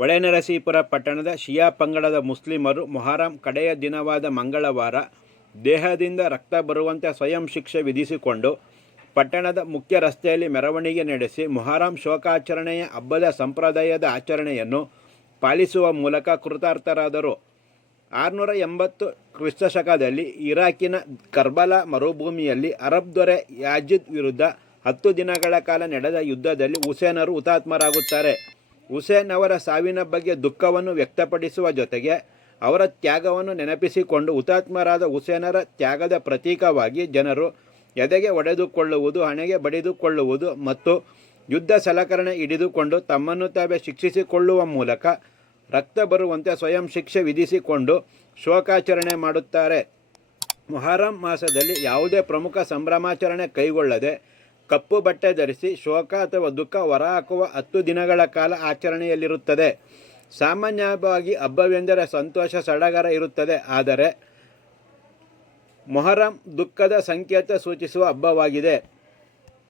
ಹೊಳೆನರಸೀಪುರ ಪಟ್ಟಣದ ಶಿಯಾ ಪಂಗಡದ ಮುಸ್ಲಿಮರು ಮೊಹರಂ ಕಡೆಯ ದಿನವಾದ ಮಂಗಳವಾರ ದೇಹದಿಂದ ರಕ್ತ ಬರುವಂತೆ ಸ್ವಯಂ ಶಿಕ್ಷೆ ವಿಧಿಸಿಕೊಂಡು ಪಟ್ಟಣದ ಮುಖ್ಯ ರಸ್ತೆಯಲ್ಲಿ ಮೆರವಣಿಗೆ ನಡೆಸಿ ಮೊಹರಂ ಶೋಕಾಚರಣೆಯ ಹಬ್ಬದ ಸಂಪ್ರದಾಯದ ಆಚರಣೆಯನ್ನು ಪಾಲಿಸುವ ಮೂಲಕ ಕೃತಾರ್ಥರಾದರು. 680 ಕ್ರಿಸ್ತಶಕದಲ್ಲಿ ಇರಾಕಿನ ಕರ್ಬಲಾ ಮರುಭೂಮಿಯಲ್ಲಿ ಅರಬ್ ದೊರೆ ಯಾಜಿದ್ ವಿರುದ್ಧ 10 ದಿನಗಳ ಕಾಲ ನಡೆದ ಯುದ್ಧದಲ್ಲಿ ಹುಸೇನರು ಹುತಾತ್ಮರಾಗುತ್ತಾರೆ. ಹುಸೇನ್ ಅವರ ಸಾವಿನ ಬಗ್ಗೆ ದುಃಖವನ್ನು ವ್ಯಕ್ತಪಡಿಸುವ ಜೊತೆಗೆ ಅವರ ತ್ಯಾಗವನ್ನು ನೆನಪಿಸಿಕೊಂಡು ಹುತಾತ್ಮರಾದ ಹುಸೇನರ ತ್ಯಾಗದ ಪ್ರತೀಕವಾಗಿ ಜನರು ಎದೆಗೆ ಹೊಡೆದುಕೊಳ್ಳುವುದು, ಹಣೆಗೆ ಬಡಿದುಕೊಳ್ಳುವುದು ಮತ್ತು ಯುದ್ಧ ಸಲಕರಣೆ ಹಿಡಿದುಕೊಂಡು ತಮ್ಮನ್ನು ತಾವೇ ಶಿಕ್ಷಿಸಿಕೊಳ್ಳುವ ಮೂಲಕ ರಕ್ತ ಬರುವಂತೆ ಸ್ವಯಂ ಶಿಕ್ಷೆ ವಿಧಿಸಿಕೊಂಡು ಶೋಕಾಚರಣೆ ಮಾಡುತ್ತಾರೆ. ಮೊಹರಂ ಮಾಸದಲ್ಲಿ ಯಾವುದೇ ಪ್ರಮುಖ ಸಂಭ್ರಮಾಚರಣೆ ಕೈಗೊಳ್ಳದೆ ಕಪ್ಪು ಬಟ್ಟೆ ಧರಿಸಿ ಶೋಕ ಅಥವಾ ದುಃಖ ಹೊರಹಾಕುವ 10 ದಿನಗಳ ಕಾಲ ಆಚರಣೆಯಲ್ಲಿರುತ್ತದೆ. ಸಾಮಾನ್ಯವಾಗಿ ಹಬ್ಬವೆಂದರೆ ಸಂತೋಷ ಸಡಗರ ಇರುತ್ತದೆ. ಆದರೆ ಮೊಹರಂ ದುಃಖದ ಸಂಕೇತ ಸೂಚಿಸುವ ಹಬ್ಬವಾಗಿದೆ.